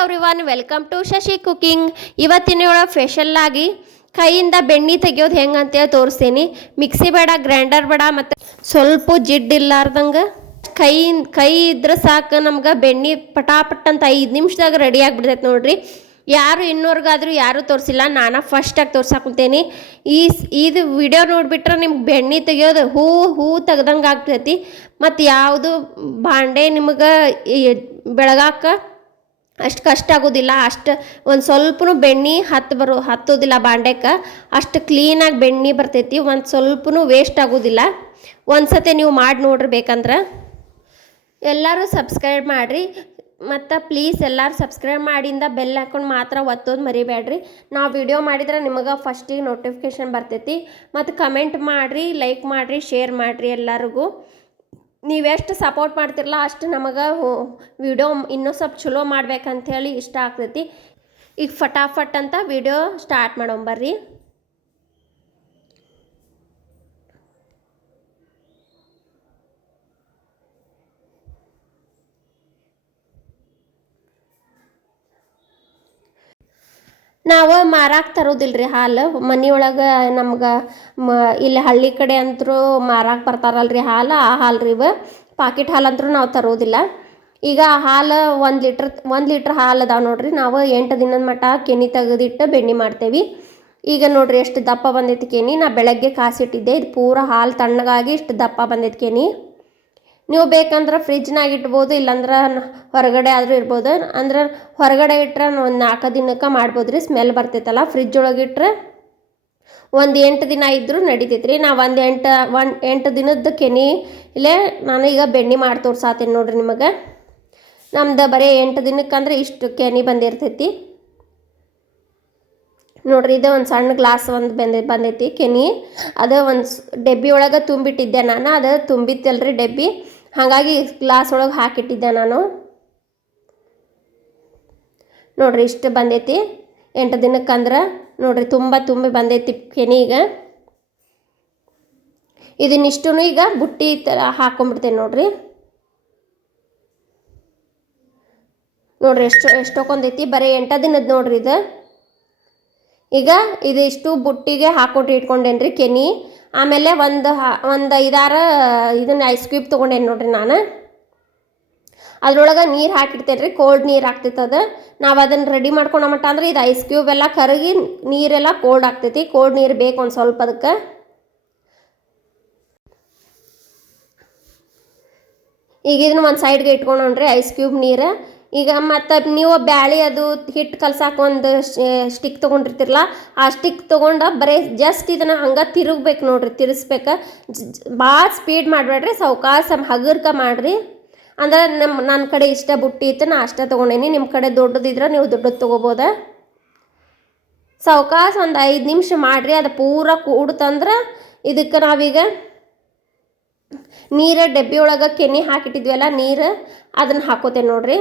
Everyone welcome to Shashi cooking ಇವತ್ತಿನ ಆಗಿ ಕೈಯಿಂದ ಬೆಣ್ಣೆ ತೆಗಿಯೋದು ಹೆಂಗೆ ಅಂತೇಳಿ ತೋರಿಸ್ತೀನಿ. ಮಿಕ್ಸಿ ಬೇಡ ಗ್ರೈಂಡರ್ ಬೇಡ, ಮತ್ತು ಸ್ವಲ್ಪ ಜಿಡ್ ಇಲ್ಲಾರ್ದಂಗೆ ಕೈ ಕೈ ಇದ್ರೆ ಸಾಕು ನಮ್ಗೆ ಬೆಣ್ಣೆ ಪಟಾಪಟ್ ಅಂತ ಐದು ನಿಮಿಷದಾಗ ರೆಡಿ ಆಗಿಬಿಡ್ತೈತೆ ನೋಡ್ರಿ. ಯಾರು ಇನ್ನೋರ್ಗಾದರೂ ಯಾರೂ ತೋರಿಸಿಲ್ಲ, ನಾನು ಫಸ್ಟಾಗಿ ತೋರ್ಸಾಕುಂತೇನಿ. ಈ ಇದು ವಿಡಿಯೋ ನೋಡಿಬಿಟ್ರೆ ನಿಮ್ಗೆ ಬೆಣ್ಣೆ ತೆಗಿಯೋದು ಹೂ ಹೂ ತೆಗ್ದಂಗೆ ಆಗ್ತೈತಿ. ಮತ್ತು ಯಾವುದು ಬಾಂಡೆ ನಿಮಗೆ ಬೆಳಗಾಕ ಅಷ್ಟು ಕಷ್ಟ ಆಗೋದಿಲ್ಲ. ಅಷ್ಟು ಒಂದು ಸ್ವಲ್ಪನು ಬೆಣ್ಣೆ ಹತ್ತು ಬರು, ಹತ್ತೋದಿಲ್ಲ ಬಾಂಡೆಕ್ಕೆ ಅಷ್ಟು ಕ್ಲೀನಾಗಿ ಬೆಣ್ಣೆ ಬರ್ತೈತಿ. ಒಂದು ಸ್ವಲ್ಪನು ವೇಸ್ಟ್ ಆಗೋದಿಲ್ಲ. ಒಂದು ಸತಿ ನೀವು ಮಾಡಿ ನೋಡ್ರಿ ಬೇಕಂದ್ರೆ. ಎಲ್ಲರೂ ಸಬ್ಸ್ಕ್ರೈಬ್ ಮಾಡಿರಿ. ಮತ್ತು ಪ್ಲೀಸ್ ಎಲ್ಲರೂ ಸಬ್ಸ್ಕ್ರೈಬ್ ಮಾಡಿಂದ ಬೆಲ್ ಹಾಕೊಂಡು ಮಾತ್ರ ಒತ್ತೋದು ಮರಿಬೇಡ್ರಿ. ನಾವು ವಿಡಿಯೋ ಮಾಡಿದ್ರೆ ನಿಮಗೆ ಫಸ್ಟಿಗೆ ನೋಟಿಫಿಕೇಷನ್ ಬರ್ತೈತಿ. ಮತ್ತು ಕಮೆಂಟ್ ಮಾಡಿರಿ ಲೈಕ್ ಮಾಡಿರಿ ಶೇರ್ ಮಾಡಿರಿ ಎಲ್ಲರಿಗೂ. ನೀವೆಷ್ಟು ಸಪೋರ್ಟ್ ಮಾಡ್ತಿರಲ್ಲ ಅಷ್ಟು ನಮಗೆ ವಿಡಿಯೋ ಇನ್ನೂ ಸ್ವಲ್ಪ ಚಲೋ ಮಾಡ್ಬೇಕಂಥೇಳಿ ಇಷ್ಟ ಆಗ್ತೈತಿ. ಈಗ ಫಟಾಫಟ್ ಅಂತ ವಿಡಿಯೋ ಸ್ಟಾರ್ಟ್ ಮಾಡೋಂಬರ್ರಿ ನಾವು ಮಾರಾಕ್ ತರೋದಿಲ್ರಿ ಹಾಲು. ಮನೆಯೊಳಗೆ ನಮ್ಗೆ ಮ, ಇಲ್ಲಿ ಹಳ್ಳಿ ಕಡೆ ಅಂತರೂ ಮಾರಾಕ್ ಬರ್ತಾರಲ್ರಿ ಹಾಲು. ಆ ಹಾಲು ರೀ ಇವು. ಪಾಕಿಟ್ ಹಾಲು ಅಂತರೂ ನಾವು ತರೋದಿಲ್ಲ. ಈಗ ಹಾಲು ಒಂದು ಲೀಟ್ರ್ ಒಂದು ಲೀಟ್ರ್ ಹಾಲು ಅದಾವೆ ನೋಡಿರಿ. ನಾವು ಎಂಟು ದಿನದ ಮಟ್ಟ ಕೆನಿ ತೆಗೆದಿಟ್ಟು ಬೆಣ್ಣೆ ಮಾಡ್ತೇವೆ. ಈಗ ನೋಡಿರಿ ಎಷ್ಟು ದಪ್ಪ ಬಂದೈತಿ ಕೆನಿ. ನಾ ಬೆಳಗ್ಗೆ ಕಾಸಿಟ್ಟಿದ್ದೆ. ಇದು ಪೂರ ಹಾಲು ತಣ್ಣಗಾಗಿ ಇಷ್ಟು ದಪ್ಪ ಬಂದೈತಿ ಕೆನಿ. ನೀವು ಬೇಕಂದ್ರೆ ಫ್ರಿಜ್ನಾಗ ಇಡ್ಬೋದು ಇಲ್ಲಾಂದ್ರೆ ಹೊರಗಡೆ ಆದರೂ ಇರ್ಬೋದು. ಅಂದ್ರೆ ಹೊರಗಡೆ ಇಟ್ರೆ ಒಂದು ನಾಲ್ಕು ದಿನಕ್ಕೆ ಮಾಡ್ಬೋದು ರೀ ಸ್ಮೆಲ್ ಬರ್ತೈತಲ್ಲ. ಫ್ರಿಜ್ ಒಳಗೆ ಇಟ್ಟರೆ ಒಂದು ಎಂಟು ದಿನ ಇದ್ದರೂ ನಡಿತೈತೆ ರೀ ನಾ ಒಂದು ಎಂಟು ಒಂದು ಎಂಟು ದಿನದ ಕೆನಿ ಇಲ್ಲೇ ನಾನು ಈಗ ಬೆಣ್ಣೆ ಮಾಡಿ ತೋರ್ಸಾತೀನಿ ನೋಡಿರಿ ನಿಮಗೆ. ನಮ್ದು ಬರೀ ಎಂಟು ದಿನಕ್ಕಂದ್ರೆ ಇಷ್ಟು ಕೆನಿ ಬಂದಿರ್ತೈತಿ. ನೋಡ್ರಿ ಇದು ಒಂದು ಸಣ್ಣ ಗ್ಲಾಸ್ ಒಂದು ಬಂದೈ, ಬಂದೈತಿ ಕೆನಿ. ಅದು ಒಂದು ಡೆಬ್ಬಿ ಒಳಗೆ ತುಂಬಿಟ್ಟಿದ್ದೆ ನಾನು. ಅದು ತುಂಬಿತ್ತಲ್ರಿ ಡೆಬ್ಬಿ. ಹಾಗಾಗಿ ಗ್ಲಾಸ್ ಒಳಗೆ ಹಾಕಿಟ್ಟಿದ್ದೆ ನಾನು. ನೋಡ್ರಿ ಇಷ್ಟು ಬಂದೈತಿ. ಎಂಟು ದಿನಕ್ಕಂದ್ರೆ ನೋಡ್ರಿ ತುಂಬ ತುಂಬಿ ಬಂದೈತಿ ಕೆನಿ ಈಗ. ಇದನ್ನಿಷ್ಟು ಈಗ ಬುಟ್ಟಿ ಥರ ಹಾಕೊಂಡ್ಬಿಡ್ತೇನೆ ನೋಡ್ರಿ. ನೋಡ್ರಿ ಎಷ್ಟು, ಎಷ್ಟೊಕೊಂದೈತಿ. ಬರೀ ಎಂಟು ದಿನದ ನೋಡ್ರಿ ಇದು. ಈಗ ಇದಿಷ್ಟು ಬುಟ್ಟಿಗೆ ಹಾಕೊಟ್ಟು ಇಟ್ಕೊಂಡೇನ್ರಿ ಕೆನಿ. ಆಮೇಲೆ ಒಂದು ಹಾ, ಒಂದು ಐದಾರು ಇದನ್ನ ಐಸ್ ಕ್ಯೂಬ್ ತೊಗೊಂಡೇನಿ ನೋಡ್ರಿ ನಾನು. ಅದ್ರೊಳಗೆ ನೀರು ಹಾಕಿಡ್ತೇನೆ ರೀ ಕೋಲ್ಡ್ ನೀರು ಆಗ್ತೈತದ ನಾವು ಅದನ್ನು ರೆಡಿ ಮಾಡ್ಕೊಳೋ ಮಟ್ಟ ಅಂದ್ರೆ ಇದು ಐಸ್ ಕ್ಯೂಬ್ ಎಲ್ಲ ಕರಗಿ ನೀರೆಲ್ಲ ಕೋಲ್ಡ್ ಆಗ್ತೈತಿ ಕೋಲ್ಡ್ ನೀರು ಬೇಕು ಒಂದು ಸ್ವಲ್ಪ ಅದಕ್ಕೆ ಈಗ ಇದನ್ನ ಒಂದು ಸೈಡ್ಗೆ ಇಟ್ಕೊಂಡ್ರಿ ಐಸ್ ಕ್ಯೂಬ್ ನೀರು. ಈಗ ಮತ್ತು ನೀವು ಬ್ಯಾಳಿ ಅದು ಹಿಟ್ಟು ಕಲ್ಸಾಕ ಒಂದು ಸ್ಟಿಕ್ ತೊಗೊಂಡಿರ್ತಿರಲ್ಲ, ಆ ಸ್ಟಿಕ್ ತೊಗೊಂಡು ಬರೀ ಜಸ್ಟ್ ಇದನ್ನು ಹಂಗೆ ತಿರುಗ್ಬೇಕು ನೋಡ್ರಿ ತಿರುಗಿಸ್ಬೇಕು ಭಾಳ ಸ್ಪೀಡ್ ಮಾಡಬೇಡ್ರಿ ಸಾವ್ಕಾಸ ಹಗುರ್ಕ ಮಾಡಿರಿ. ಅಂದ್ರೆ ನಮ್ಮ ನನ್ನ ಕಡೆ ಇಷ್ಟ ಬುಟ್ಟಿ ಇತ್ತು ನಾ ಅಷ್ಟೇ ತೊಗೊಂಡೇನಿ. ನಿಮ್ಮ ಕಡೆ ದೊಡ್ಡದಿದ್ರೆ ನೀವು ದೊಡ್ಡದು ತೊಗೋಬೋದ. ಸಾವ್ಕಾಸ ಒಂದು ಐದು ನಿಮಿಷ ಮಾಡಿರಿ, ಅದು ಪೂರ ಕೂಡ್ತಂದ್ರೆ ಇದಕ್ಕೆ ನಾವೀಗ ನೀರು ಡಬ್ಬಿ ಒಳಗೆ ಕೆನೆ ಹಾಕಿಟ್ಟಿದ್ವಲ್ಲ, ನೀರು ಅದನ್ನು ಹಾಕೋತೇನೆ ನೋಡ್ರಿ.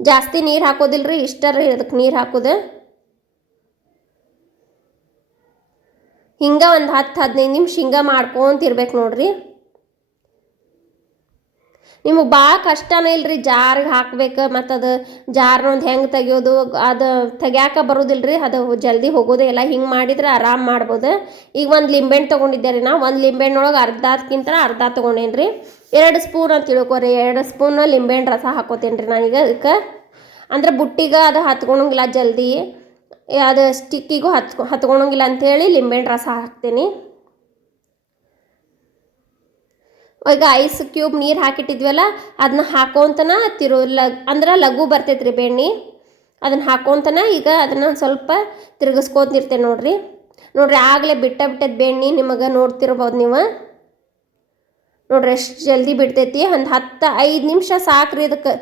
ಜಾಸ್ತಿ ನೀರು ಹಾಕೋದಿಲ್ಲ ರೀ ಇಷ್ಟರ ಅದಕ್ಕೆ ನೀರು ಹಾಕೋದು. ಹಿಂಗೆ ಒಂದು ಹತ್ತು ಹದಿನೈದು ನಿಮಿಷ ಹಿಂಗೆ ಮಾಡ್ಕೊಂತಿರ್ಬೇಕು ನೋಡ್ರಿ. ನಿಮಗೆ ಭಾಳ ಕಷ್ಟನೇ ಇಲ್ರಿ ಜಾರಿಗೆ ಹಾಕ್ಬೇಕು ಮತ್ತು ಅದು ಜಾರ್ನೊಂದು ಹೆಂಗೆ ತೆಗಿಯೋದು, ಅದು ತೆಗ್ಯಾಕ ರೀ ಅದು ಜಲ್ದಿ ಹೋಗೋದು ಎಲ್ಲ ಹಿಂಗೆ ಮಾಡಿದ್ರೆ ಆರಾಮ್ ಮಾಡ್ಬೋದು. ಈಗ ಒಂದು ಲಿಂಬೆಹಣ್ಣು ತೊಗೊಂಡಿದ್ದೆ ರೀ ನಾ ಒಂದು ಲಿಂಬೆಹಣ್ಣೊಳಗೆ ಅರ್ಧಕ್ಕಿಂತ ಅರ್ಧ ತೊಗೊಂಡೇನಿ ರೀ ಎರಡು ಸ್ಪೂನ್ ಅಂತ ತಿಳ್ಕೊರಿ. ಎರಡು ಸ್ಪೂನ್ ಲಿಂಬೆಹಣ್ಣು ರಸ ಹಾಕೋತೇನೆ ರೀ ನಾನೀಗ ಅದಕ್ಕೆ. ಅಂದ್ರೆ ಬುಟ್ಟಿಗೆ ಅದು ಹತ್ಕೊಳಂಗಿಲ್ಲ ಜಲ್ದಿ. ಅದು ಸ್ಟಿಕ್ಕಿಗೂ ಹತ್ಕೊ, ಹತ್ಕೊಳಂಗಿಲ್ಲ ಅಂಥೇಳಿ ಲಿಂಬೆಹಣ್ಣು ರಸ ಹಾಕ್ತೀನಿ. ಈಗ ಐಸ್ ಕ್ಯೂಬ್ ನೀರು ಹಾಕಿಟ್ಟಿದ್ವಲ್ಲ ಅದನ್ನ ಹಾಕೋಂತನ ತಿರು ಲಗ್ ಅಂದ್ರೆ ಲಘು ಬರ್ತೈತೆ ರೀ ಬೆಣ್ಣೆ. ಅದನ್ನು ಹಾಕೋಂತನ ಈಗ ಅದನ್ನು ಸ್ವಲ್ಪ ತಿರುಗಿಸ್ಕೊತಿರ್ತೇನೆ ನೋಡ್ರಿ. ನೋಡ್ರಿ ಆಗಲೇ ಬಿಟ್ಟ ಬಿಟ್ಟದ ಬೆಣ್ಣೆ ನಿಮಗೆ ನೋಡ್ತಿರ್ಬೋದು ನೀವು. ನೋಡ್ರಿ ಎಷ್ಟು ಜಲ್ದಿ ಬಿಡ್ತೈತಿ. ಒಂದು ಹತ್ತು ಐದು ನಿಮಿಷ ಸಾಕ್ರಿ ಇದಕ್ಕೆ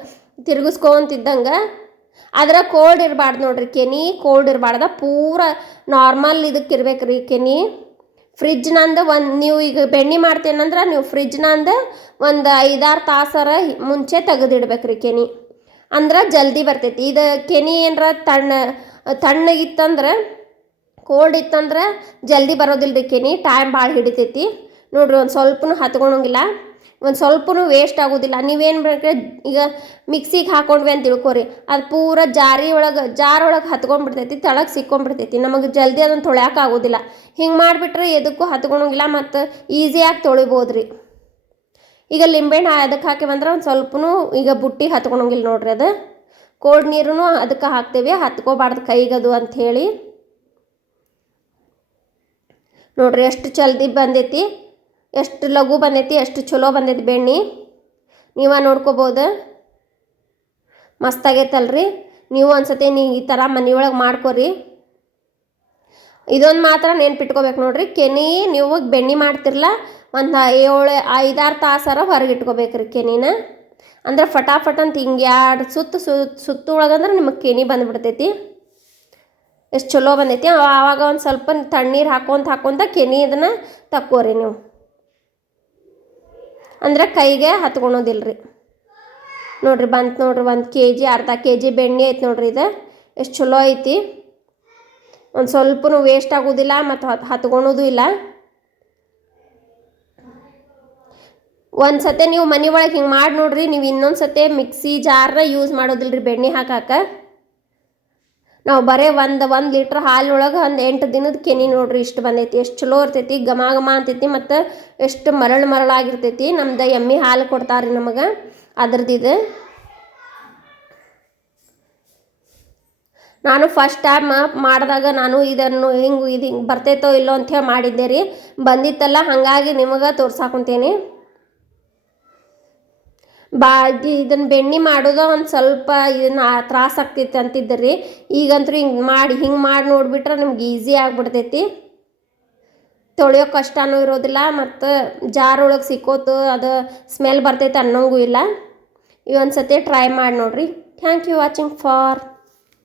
ತಿರುಗಿಸ್ಕೊಂತಿದ್ದಂಗೆ. ಆದ್ರೆ ಕೋಲ್ಡ್ ಇರಬಾರ್ದು ನೋಡ್ರಿ ಕೆನಿ. ಕೋಲ್ಡ್ ಇರಬಾರ್ದ. ಪೂರ ನಾರ್ಮಲ್ ಇದಕ್ಕೆ ಇರ್ಬೇಕು ರೀ ಕೆನಿ ಫ್ರಿಜ್ನಂದು ಒಂದು ನೀವು ಈಗ ಬೆಣ್ಣೆ ಮಾಡ್ತೇನಂದ್ರೆ ನೀವು ಫ್ರಿಜ್ನಂದು ಒಂದು ಐದಾರು ತಾಸರ ಮುಂಚೆ ತೆಗೆದಿಡ್ಬೇಕು ರೀ ಕೆನಿ. ಅಂದ್ರೆ ಜಲ್ದಿ ಬರ್ತೈತಿ. ಇದು ಕೆನಿ ಏನರ ತಣ್ಣ ತಣ್ಣಗಿತ್ತಂದ್ರೆ ಕೋಲ್ಡ್ ಇತ್ತಂದ್ರೆ ಜಲ್ದಿ ಬರೋದಿಲ್ಲ ರೀ ಕೆನಿ. ಟೈಮ್ ಭಾಳ ಹಿಡಿತೈತಿ. ನೋಡ್ರಿ, ಒಂದು ಸ್ವಲ್ಪನೂ ಹತ್ಕೊಳಂಗಿಲ್ಲ ಒಂದು ಸ್ವಲ್ಪನೂ ವೇಸ್ಟ್ ಆಗೋದಿಲ್ಲ. ನೀವೇನು ಬೇಕಾದ್ರೆ ಈಗ ಮಿಕ್ಸಿಗೆ ಹಾಕೊಂಡ್ವಿ ಅಂತ ತಿಳ್ಕೊರಿ. ಅದು ಪೂರ ಜಾರಿ ಒಳಗೆ, ಜಾರ್ ಒಳಗೆ ಹತ್ಕೊಂಡ್ಬಿಡ್ತೈತಿ, ತೆಳಗೆ ಸಿಕ್ಕೊಂಡ್ಬಿಡ್ತೈತಿ. ನಮಗೆ ಜಲ್ದಿ ಅದನ್ನು ತೊಳ್ಯಾಕೆ ಆಗೋದಿಲ್ಲ. ಹಿಂಗೆ ಮಾಡಿಬಿಟ್ರೆ ಎದಕ್ಕೂ ಹತ್ಕೊಳಂಗಿಲ್ಲ ಮತ್ತು ಈಸಿಯಾಗಿ ತೊಳಿಬೋದು ರೀ ಈಗ ಲಿಂಬೆಹಣ್ಣು ಅದಕ್ಕೆ ಹಾಕಿ ಬಂದ್ರೆ ಒಂದು ಸ್ವಲ್ಪನೂ ಈಗ ಬುಟ್ಟಿ ಹತ್ಕೊಳಂಗಿಲ್ಲ ನೋಡ್ರಿ ಅದು. ಕೋಲ್ಡ್ ನೀರು ಅದಕ್ಕೆ ಹಾಕ್ತೇವೆ. ಹತ್ಕೋಬಾರ್ದು ಕೈಗದು ಅಂಥೇಳಿ ನೋಡ್ರಿ, ಎಷ್ಟು ಜಲ್ದಿ ಬಂದೈತಿ. ಎಷ್ಟು ಲಘು ಬಂದೈತಿ, ಎಷ್ಟು ಚಲೋ ಬಂದೈತಿ ಬೆಣ್ಣೆ. ನೀವ ನೋಡ್ಕೋಬೋದು. ಮಸ್ತಾಗೈತಲ್ರಿ ನೀವು ಒಂದ್ಸತಿ ನೀವು ಈ ಥರ ಮನೆಯೊಳಗೆ ಮಾಡ್ಕೊರಿ. ಇದೊಂದು ಮಾತ್ರ ನೆನ್ಪಿಟ್ಕೋಬೇಕು ನೋಡ್ರಿ. ಕೆನೆ ನೀವು ಬೆಣ್ಣೆ ಮಾಡ್ತಿರಲ್ಲ ಒಂದು ಏಳು, ಐದಾರು ತಾಸಾರ ಹೊರಗೆ ಇಟ್ಕೋಬೇಕ್ರಿ ಕೆನಿನ. ಅಂದ್ರೆ ಫಟಾಫಟ್ ಅಂತ ಹಿಂಗೆ ಎರಡು ಸುತ್ತು ಸುತ್ತು ಸುತ್ತು ಒಳಗಂದ್ರೆ ನಿಮಗೆ ಕೆನಿ ಬಂದ್ಬಿಡ್ತೈತಿ. ಎಷ್ಟು ಚಲೋ ಬಂದೈತಿ. ಆವಾಗ ಒಂದು ಸ್ವಲ್ಪ ತಣ್ಣೀರು ಹಾಕೊಂತ ಹಾಕೊಂತ ಕೆನಿ ಇದನ್ನು ತಕ್ಕೋರಿ ನೀವು. ಅಂದ್ರೆ ಕೈಗೆ ಹತ್ಕೊಳೋದಿಲ್ಲ ರೀ ನೋಡ್ರಿ ಬಂತು ನೋಡ್ರಿ ಒಂದು ಕೆ ಜಿ ಅರ್ಧ ಕೆ ಜಿ ಬೆಣ್ಣೆ ಐತೆ ನೋಡ್ರಿ ಇದು. ಎಷ್ಟು ಚಲೋ ಐತಿ. ಒಂದು ಸ್ವಲ್ಪನೂ ವೇಸ್ಟ್ ಆಗೋದಿಲ್ಲ ಮತ್ತು ಹತ್, ಹತ್ಕೊಳೋದು ಇಲ್ಲ. ಒಂದು ಸತೆ ನೀವು ಮನೆ ಒಳಗೆ ಹಿಂಗೆ ಮಾಡಿ ನೋಡ್ರಿ, ನೀವು ಇನ್ನೊಂದು ಸತೆ ಮಿಕ್ಸಿ ಜಾರ್ನ ಯೂಸ್ ಮಾಡೋದಿಲ್ಲ ರೀ ಬೆಣ್ಣೆ ಹಾಕಕ್ಕೆ ನಾವು ಬರೇ ಒಂದು ಒಂದು ಲೀಟ್ರ್ ಹಾಲಿನೊಳಗೆ ಒಂದು ಎಂಟು ದಿನದ ಕೆನಿ ನೋಡ್ರಿ ಇಷ್ಟು ಬಂದೈತಿ. ಎಷ್ಟು ಚಲೋ ಇರ್ತೈತಿ, ಘಮ ಘಮ ಅಂತೈತಿ ಮತ್ತು ಎಷ್ಟು ಮರಳು ಮರಳಾಗಿರ್ತೈತಿ ನಮ್ದು ಎಮ್ಮೆ ಹಾಲು ಕೊಡ್ತಾರೆ ನಮಗೆ. ಅದ್ರದ್ದು ನಾನು ಫಸ್ಟ್ ಟೈಮ್ ಮಾಡಿದಾಗ ನಾನು ಇದನ್ನು ಹಿಂಗೆ, ಇದು ಹಿಂಗೆ ಬರ್ತೈತೋ ಇಲ್ಲೋ ಅಂಥೇಳಿ ಮಾಡಿದ್ದೆ ರೀ. ಬಂದಿತ್ತಲ್ಲ, ಹಾಗಾಗಿ ನಿಮಗೆ ತೋರ್ಸಾಕೊಂತೀನಿ ಬಾ ಇದನ್ನು ಬೆಣ್ಣೆ ಮಾಡೋದು ಒಂದು ಸ್ವಲ್ಪ ಇದನ್ನ ತ್ರಾಸ ಆಗ್ತೈತೆ ಅಂತಿದ್ದೆ ರೀ ಈಗಂತೂ ಹಿಂಗೆ ಮಾಡಿ ಹಿಂಗೆ ಮಾಡಿ ನೋಡಿಬಿಟ್ರೆ ನಿಮ್ಗೆ ಈಸಿ ಆಗಿಬಿಡ್ತೈತಿ. ತೊಳೆಯೋ ಕಷ್ಟನೂ ಇರೋದಿಲ್ಲ, ಮತ್ತು ಜಾರ್ ಒಳಗೆ ಸಿಕ್ಕೋತು ಅದು ಸ್ಮೆಲ್ ಬರ್ತೈತೆ ಅನ್ನೋಂಗೂ ಇಲ್ಲ. ಈ ಒಂದು ಸತಿ ಟ್ರೈ ಮಾಡಿ ನೋಡಿರಿ. Thank you watching for